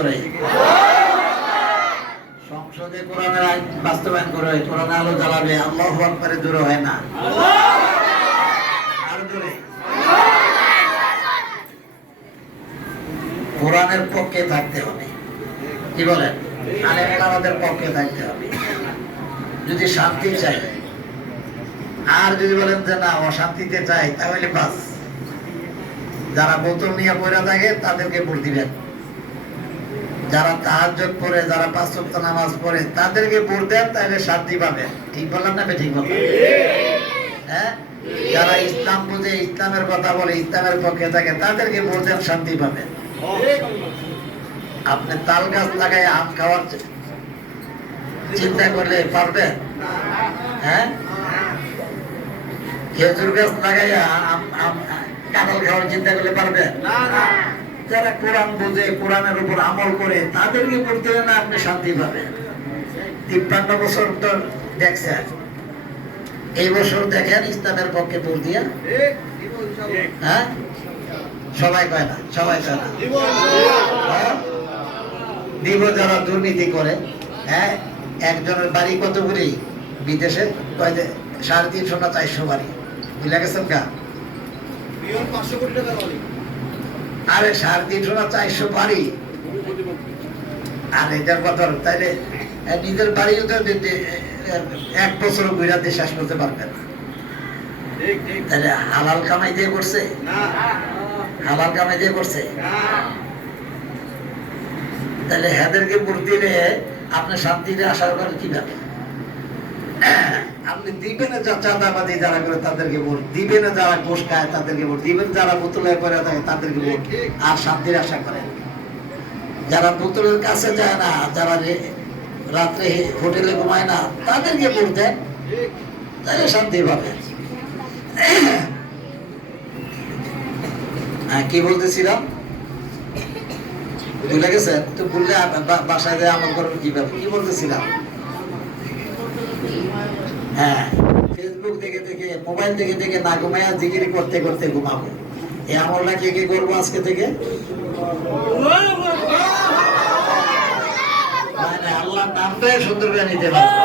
জোরে। সংসদে কোরআনের আইন বাস্তবায়ন করে কোরআন আলো জ্বালাবে, আল্লাহু আকবার জোরে হয় না? আর জোরে। কোরআনের পক্ষে থাকতে হবে, কি বলেন? আমাদের পক্ষে থাকতে হবে যদি শান্তি চাই। আর যদি বলেন যে না অশান্তিতে চাই, তাহলে বাস, যারা বোতল নিয়ে পড়ে থাকে তাদেরকে ভোট দিবেন। যারা তাহাজ্জুদ পড়ে, যারা 5 ওয়াক্ত নামাজ পড়ে তাদেরকে ভোট দেন, তাহলে শান্তি পাবেন। ঠিক বললাম না? ঠিক বললাম? হ্যাঁ, যারা ইসলাম বুঝে, ইসলামের কথা বলে, ইসলামের পক্ষে থাকে তাদেরকে ভোট দেন, শান্তি পাবেন। আপনি তাল গাছ লাগাই আম খাওয়ার চিন্তা করলে পারবেন? হ্যাঁ, খেজুর গাছ লাগাইয়া কাঁঠাল খাওয়ার চিন্তা করলে পারবেন? যারা কোরআন বোঝে, কোরআনের উপর আমল করে তাদেরকে পড়তে না, আপনি শান্তি পাবেন। 53 বছর তো দেখছেন, এই বছর দেখেন ইসলামের পক্ষে ভোট দিয়া। হ্যাঁ, সবাই কয় না, সবাই কয় না দিব। যারা দুর্নীতি করে, হ্যাঁ, একজনের বাড়ি কত করে বিদেশে, 350 না 400 বাড়ি, বুঝলে গেছেন গা? আরে 350 না 400 বাড়ি, আর এটার কথা তাইলে নিজের বাড়িও তো 1 বছর ঘুরা দিয়ে শেষ করতে পারবে না। তাহলে হালাল কামাই দিয়ে করছে? হালাল কামাই দিয়ে করছে? তাহলে হেদেরকে ভোট দিলে আপনি শান্তিতে আশা করেন কিভাবে? আপনি দিবেন চাঁদাবাদী যারা করে তাদেরকে ভোট দিবেন, যারা ঘুষ খায় তাদেরকে ভোট দিবেন, যারা বোতলে করে থাকে তাদেরকে ভোট, আর শান্তির আশা করেন? যারা বোতলের কাছে যায় না, যারা রাত্রে হোটেলে ঘুমায় না, তাদেরকে ভোট দেন, তাহলে শান্তি পাবে। কি বলতেছিলাম? ভুলে গেছেন তো? বললে বাসায় যায় আমল করবেন কিভাবে? কি বলতেছিলাম? হ্যাঁ, ফেসবুক দেখে দেখে, মোবাইল দেখে দেখে না ঘুমাইয়া জিকির করতে করতে ঘুমাবো। এই আমলটা কে কে করবো আজকে থেকে? আল্লাহর নামটাই সুন্দর করে নিতে পারবো।